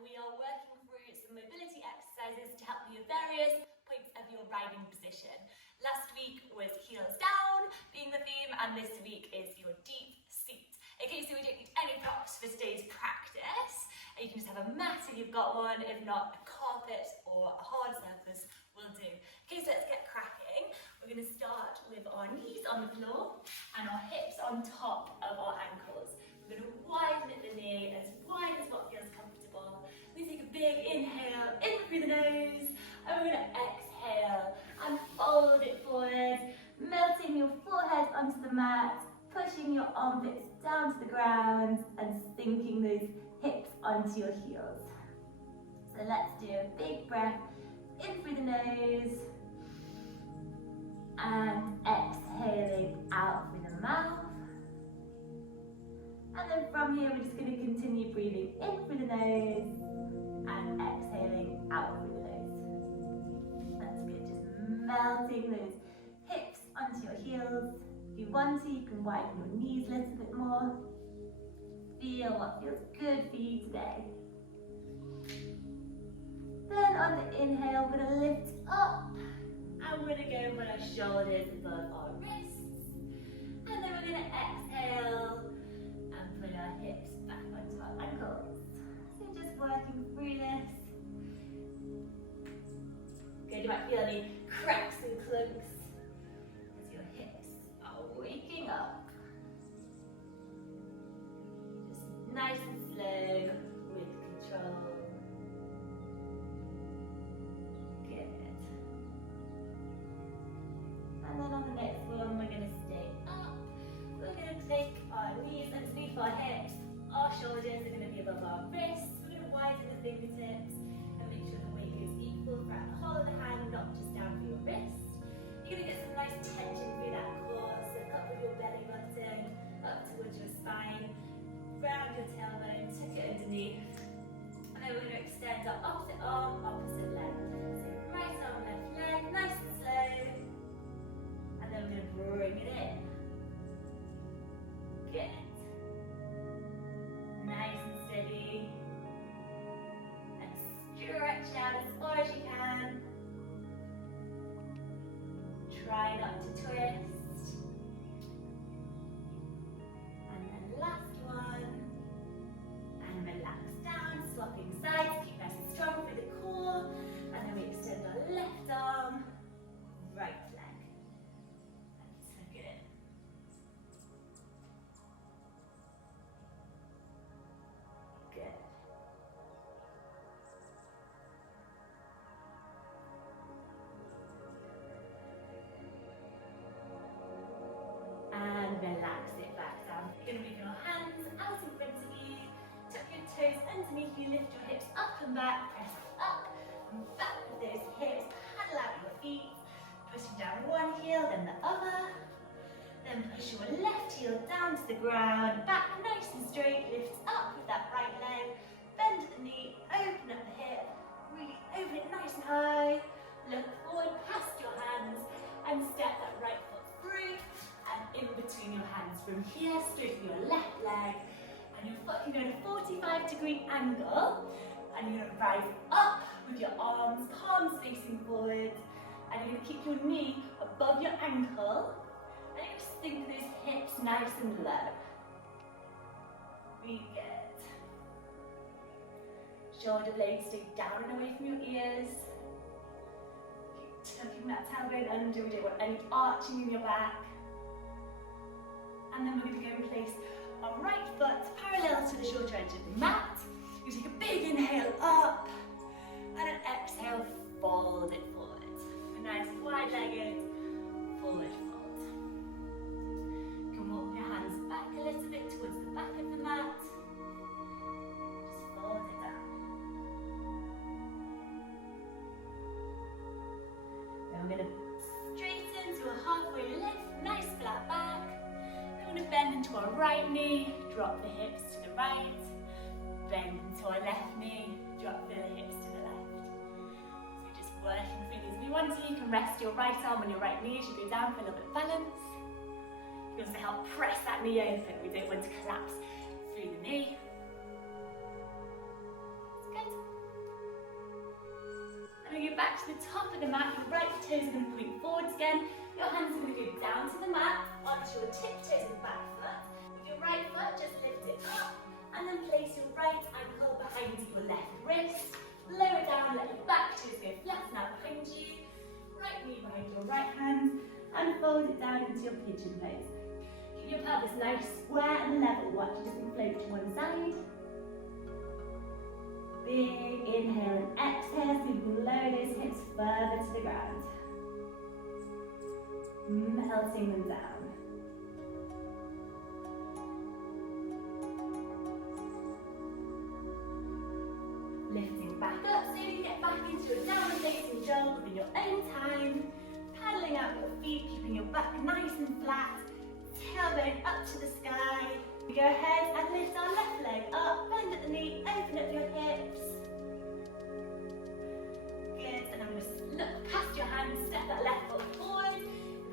we are working through some mobility exercises to help you with various points of your riding position. Last week was heels down being the theme, and this week is your deep seat. Okay, so we don't need any props for today's practice. You can just have a mat if you've got one, if not a carpet or a hard surface will do. Okay, so let's get cracking. We're going to start with our knees on the floor and our hips on top of our ankles. We're going to widen at the knee as wide as what feels comfortable. We take a big inhale in through the nose, and we're going to exhale and fold it forward, melting your forehead onto the mat, pushing your armpits down to the ground and sinking those hips onto your heels. So let's do a big breath in through the nose and exhaling out through the mouth. And then from here we're just going to continue breathing in through the nose and exhaling out through the nose. That's good, just melting those hips onto your heels. If you want to, you can widen your knees a little bit more. Feel what feels good for you today. Then on the inhale, we're going to lift up and we're going to go with our shoulders above our wrists. And then we're going to exhale and put our hips back onto our ankles. So just working through this. Good, you might feel any cracks and clunks as your hips are waking up. Just nice and slow with control. And then on the next one, we're going to stay up. We're going to take our knees underneath our hips. Our shoulders are going to be above our wrists. We're going to widen the fingertips and make sure the weight goes equal throughout the whole of the hand, not just down through your wrist. You're going to get some nice tension through that core. So up with your belly button, up towards your spine, round your tailbone, tuck it underneath. And then we're going to extend our opposite arm, opposite leg. So right arm, left leg, nice and slow. And then we're going to bring it in. Good. Nice and steady. And stretch out as far as you can. Try not to twist. And then last one. And relax down, swapping sides. Keep nice and strong through the core. And then we extend our left arm, right leg. And relax it back down. You're going to move your hands out in front of you, tuck your toes underneath you, lift your hips up and back, press up and back with those hips, paddle out your feet, pushing down one heel, then the other. Then push your left heel down to the ground, back nice and straight, lift up with that right leg, bend at the knee, open up the hip, really open it nice and high, look forward past your hands and step that right foot through and in between your hands. From here, straight to your left leg, and your foot can go in a 45-degree angle, and you're going to rise up with your arms, palms facing forward, and you're going to keep your knee above your ankle, and you just sink those hips nice and low. Really good. Shoulder blades stay down and away from your ears. Keep tucking that tailbone under. We don't want any arching in your back. And then we're going to go and place our right foot parallel to the shorter edge of the mat. You take a big inhale up, and an exhale, fold it forward. A nice wide-legged forward fold. You can walk your hands back a little bit towards the back of the mat. Just fold it down. Then we're going to straighten to a halfway lift, nice flat back. We're going to bend into our right knee, drop the hips to the right, bend into our left knee, drop the hips to the left. So we're just working through these. If you want to, you can rest your right arm on your right knee as you go down for a little bit of balance. You can also help press that knee open. We don't want to collapse through the knee. It's good. back to the top of the mat. Your right toes are going to point forwards again. Your hands are going to go down to the mat, onto your tiptoes and back foot. With your right foot, just lift it up, and then place your right ankle behind your left wrist. Lower down, let your back toes go flat now behind you. Right knee behind your right hand, and fold it down into your pigeon pose. Keep your pelvis nice, square and level. Watch it just float to one side. Big inhale and exhale, so you can lower those hips further to the ground. Melting them down. Lifting back up so you get back into your downward facing dog within your own time. Paddling out your feet, keeping your back nice and flat. Tailbone up to the sky. We go ahead and lift our left leg up, bend at the knee, open up your hips. Good, and then just look past your hands, step that left foot forward,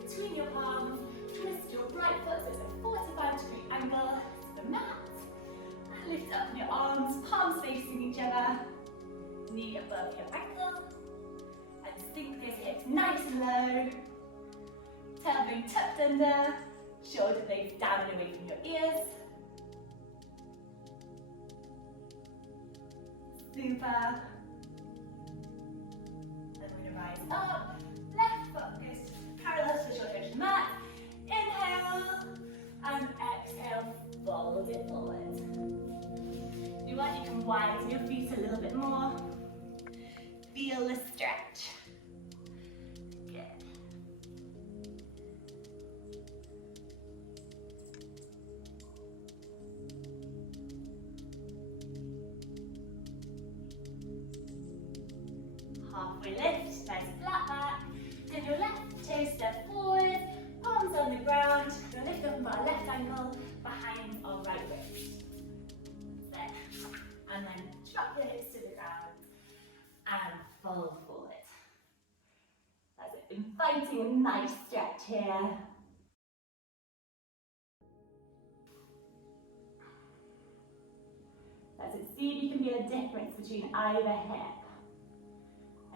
between your palms, twist your right foot so it's a 45-degree angle to the mat. And lift up your arms, palms facing each other, knee above your ankle, and sink those hips nice and low. Tailbone tucked under, shoulder blades down and away from your ears. Super. Then we're going to rise up. Left foot goes parallel to the shoulder edge of the mat. Inhale and exhale, fold it forward. If you want, you can widen your feet a little bit more. Feel the stretch. Good. Halfway lift, nice flat back. Then your left toe step forward, palms on the ground. We'll lift up our left ankle behind our right wrist. There. And then drop your hips to the ground and fold forward. That's it. Inviting a nice stretch here. That's it. See if you can feel a difference between either hip.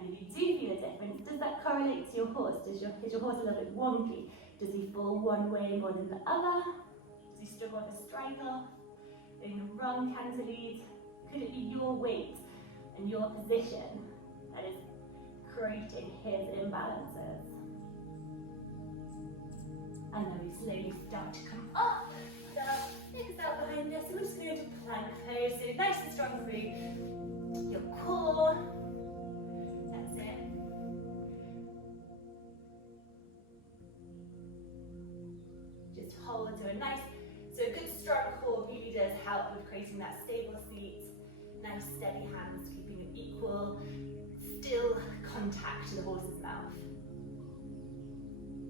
And if you do feel a difference, does that correlate to your horse? Is your horse a little bit wonky? Does he fall one way more than the other? Does he struggle with a strike off? In the wrong canter lead? Could it be your weight and your position that is creating his imbalances? And then we slowly start to come up. The legs out behind us. So we're just going to plank pose. So nice and strong through your core. Hold to a nice, so a good strong core really does help with creating that stable seat, nice steady hands, keeping an equal, still contact to the horse's mouth.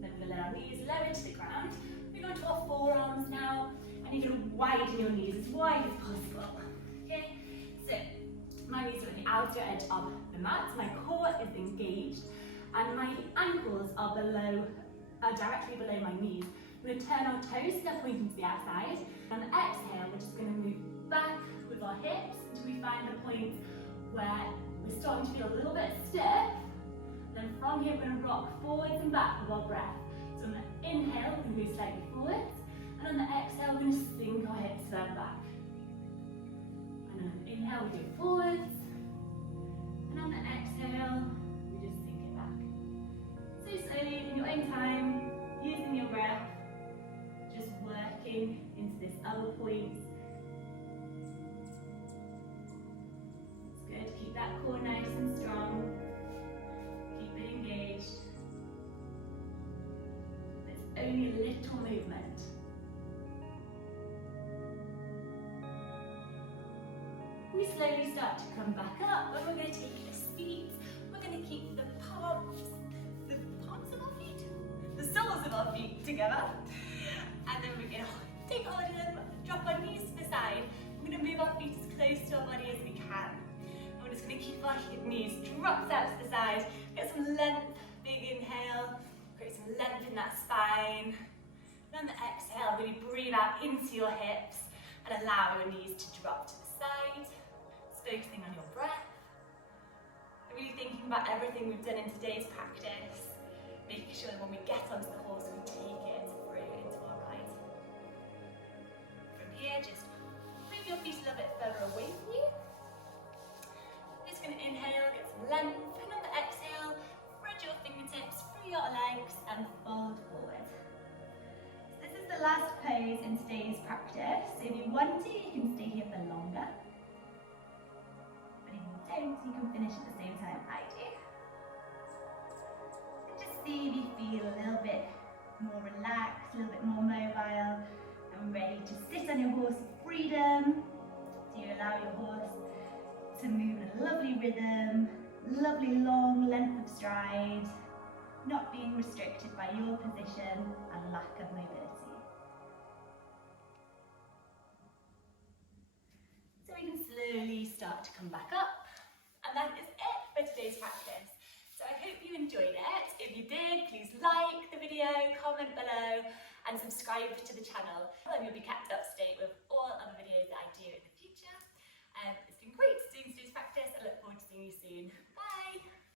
Then we're going to let our knees lower to the ground. We're going to our forearms now, and you're going to widen your knees as wide as possible. Okay, so my knees are on the outer edge of the mat, my core is engaged, and my ankles are directly below my knees. We're going to turn our toes so they're pointing to the outside. On the exhale, we're just going to move back with our hips until we find the point where we're starting to feel a little bit stiff. Then from here, we're going to rock forwards and back with our breath. So on the inhale, we're going to move slightly forwards. And on the exhale, we're going to sink our hips further back. And on the inhale, we go forwards. And on the exhale, we just sink it back. So slowly, in your own time, using your breath, just working into this other point. It's good. Keep that core nice and strong. Keep it engaged. There's only a little movement. We slowly start to come back up, and we're going to take a seat. We're going to keep the palms of our feet, the soles of our feet together. And then we're going to take hold of them, drop our knees to the side. We're going to move our feet as close to our body as we can. And we're just going to keep our knees dropped out to the side. Get some length, big inhale. Create some length in that spine. And on the exhale, really breathe out into your hips and allow your knees to drop to the side. Just focusing on your breath. Really thinking about everything we've done in today's practice, making sure that when we get onto the horse we take it through into our ride. From here, just move your feet a little bit further away from you. Just going to inhale, get some length, and on the exhale, spread your fingertips through your legs and fold forward. So this is the last pose in today's practice. So if you want to, you can stay here for longer. But if you don't, you can finish at the same time I do. And just see if you feel a little bit more relaxed, a little bit more mobile, and ready to sit on your horse with freedom. So you allow your horse to move in a lovely rhythm, lovely long length of stride, not being restricted by your position and lack of mobility. So we can slowly start to come back up, and that is it for today's practice. So I hope you enjoyed it. If you did, please like the video, comment below, and subscribe to the channel, and you'll be kept up to date with all other videos that I do in the future. It's been great doing today's practice. I look forward to seeing you soon.